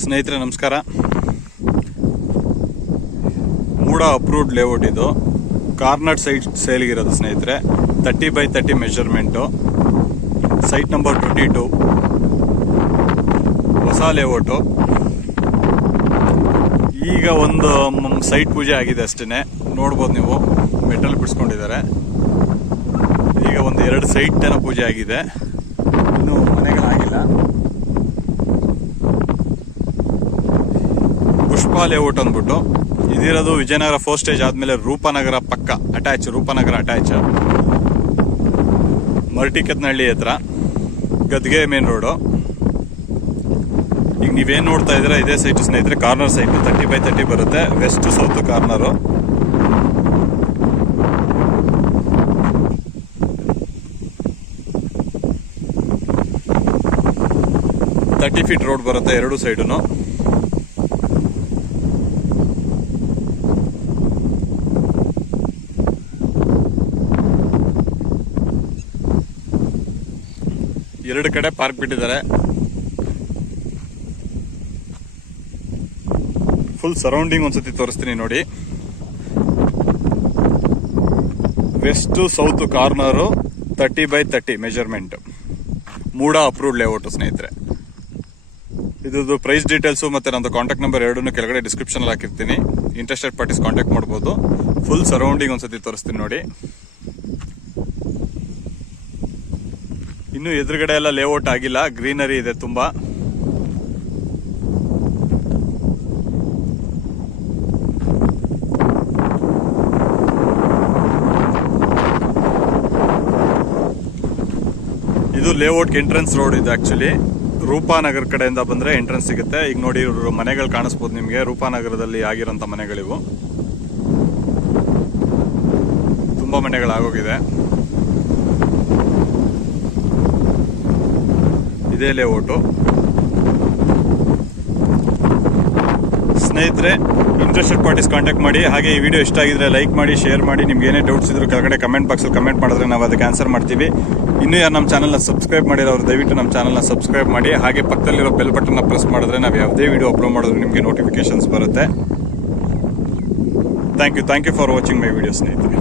ಸ್ನೇಹಿತರೆ ನಮಸ್ಕಾರ. ಮೂಡ approved layout ಇದು. ಕಾರ್ನರ್ ಸೈಟ್ ಸೇಲ್ಗಿರೋದು ಸ್ನೇಹಿತರೆ. 30x30 measurement. Site number 22. ಹೊಸ ಲೇಔಟು. ಈಗ ಒಂದು ಸೈಟ್ ಪೂಜೆ ಆಗಿದೆ ಅಷ್ಟೇ. ನೋಡ್ಬೋದು ನೀವು, ಮೆಟಲ್ ಬಿಡಿಸ್ಕೊಂಡಿದ್ದಾರೆ. ಈಗ ಒಂದು 2 ಸೈಟ್ ಏನೋ ಪೂಜೆ ಆಗಿದೆ, ಇನ್ನು ಮನೆಗಳಾಗಿಲ್ಲ. ಪುಷ್ಪ ಲೇಔಟ್ ಅಂದ್ಬಿಟ್ಟು ಇದಿರೋದು ವಿಜಯನಗರ 4 ಸ್ಟೇಜ್ ಆದ್ಮೇಲೆ ರೂಪನಗರ ಪಕ್ಕ ಅಟ್ಯಾಚ್. ರೂಪನಗರ ಅಟ್ಯಾಚ್, ಮರ್ಟಿಕೆತ್ನಹಳ್ಳಿ ಹತ್ರ, ಗದ್ಗೆ ಮೇನ್ ರೋಡು. ಈಗ ನೀವೇನ್ ನೋಡ್ತಾ ಇದ್ದೀರಾ ಇದೇ ಸೈಟ್ ಸ್ನೇಹಿತರೆ. ಕಾರ್ನರ್ ಸೈಟ್ 30x30 ಬರುತ್ತೆ. West south corner. $30 feet road ಬರುತ್ತೆ ಎರಡು ಸೈಡುನು. ಎರಡು ಕಡೆ ಪಾರ್ಕ್ ಬಿಟ್ಟಿದ್ದಾರೆ. ಫುಲ್ ಸರೌಂಡಿಂಗ್ ಒಂದ್ಸತಿ ತೋರಿಸ್ತೀನಿ ನೋಡಿ. West south corner 30x30 measurement. MUDA approved layout ಸ್ನೇಹಿತರೆ. ಇದ್ರದ್ದು ಪ್ರೈಸ್ ಡೀಟೇಲ್ಸು ಮತ್ತೆ ನಂದು ಕಾಂಟ್ಯಾಕ್ಟ್ ನಂಬರ್ ಎರಡನ್ನೂ ಕೆಳಗಡೆ ಡಿಸ್ಕ್ರಿಪ್ಷನ್ ಅಲ್ಲಿ ಹಾಕಿರ್ತೀನಿ. ಇಂಟ್ರೆಸ್ಟೆಡ್ ಪಾರ್ಟೀಸ್ ಕಾಂಟ್ಯಾಕ್ಟ್ ಮಾಡ್ಬೋದು. ಫುಲ್ ಸರೌಂಡಿಂಗ್ ಒಂದ್ಸತಿ ತೋರಿಸ್ತೀನಿ ನೋಡಿ. ಇನ್ನು ಎದುರುಗಡೆ ಎಲ್ಲ ಲೇಔಟ್ ಆಗಿಲ್ಲ, ಗ್ರೀನರಿ ಇದೆ ತುಂಬಾ. ಇದು ಲೇಔಟ್ ಎಂಟ್ರೆನ್ಸ್ ರೋಡ್ ಇದೆ. ಆಕ್ಚುಲಿ ರೂಪಾನಗರ್ ಕಡೆಯಿಂದ ಬಂದ್ರೆ ಎಂಟ್ರೆನ್ಸ್ ಸಿಗುತ್ತೆ. ಈಗ ನೋಡಿ ಇವ್ರ ಮನೆಗಳು ಕಾಣಿಸ್ಬೋದು ನಿಮ್ಗೆ. ರೂಪಾನಗರದಲ್ಲಿ ಆಗಿರೋಂಥ ಮನೆಗಳಿವು. ತುಂಬಾ ಮನೆಗಳಾಗೋಗಿದೆ. ಇದೇ ಲೇಔಟು ಸ್ನೇಹಿತರೆ. ಇಂಟ್ರೆಸ್ಟೆಡ್ ಪಾರ್ಟೀಸ್ ಕಾಂಟ್ಯಾಕ್ಟ್ ಮಾಡಿ. ಹಾಗೆ ಈ ವಿಡಿಯೋ ಇಷ್ಟ ಆಗಿದ್ರೆ ಲೈಕ್ ಮಾಡಿ, ಶೇರ್ ಮಾಡಿ. ನಿಮ್ಗೆ ಏನೇ ಡೌಟ್ಸ್ ಇದ್ರು ಕೆಳಗಡೆ ಕಮೆಂಟ್ ಬಾಕ್ಸಲ್ಲಿ ಕಮೆಂಟ್ ಮಾಡಿದ್ರೆ ನಾವು ಅದಕ್ಕೆ ಆನ್ಸರ್ ಮಾಡ್ತೀವಿ. ಇನ್ನೂ ಯಾರು ನಮ್ಮ ಚಾನಲ್ನ ಸಬ್ಸ್ಕ್ರೈಬ್ ಮಾಡಿರೋರು ದಯವಿಟ್ಟು ನಮ್ಮ ಚಾನಲ್ನ ಸಬ್ಸ್ಕ್ರೈಬ್ ಮಾಡಿ. ಹಾಗೆ ಪಕ್ಕದಲ್ಲಿರೋ ಬೆಲ್ ಬಟನ್ನ ಪ್ರೆಸ್ ಮಾಡಿದ್ರೆ ನಾವು ಯಾವುದೇ ವಿಡಿಯೋ ಅಪ್ಲೋಡ್ ಮಾಡಿದ್ರೆ ನಿಮಗೆ ನೋಟಿಫಿಕೇಶನ್ಸ್ ಬರುತ್ತೆ. Thank you for watching my video ಸ್ನೇಹಿತರೆ.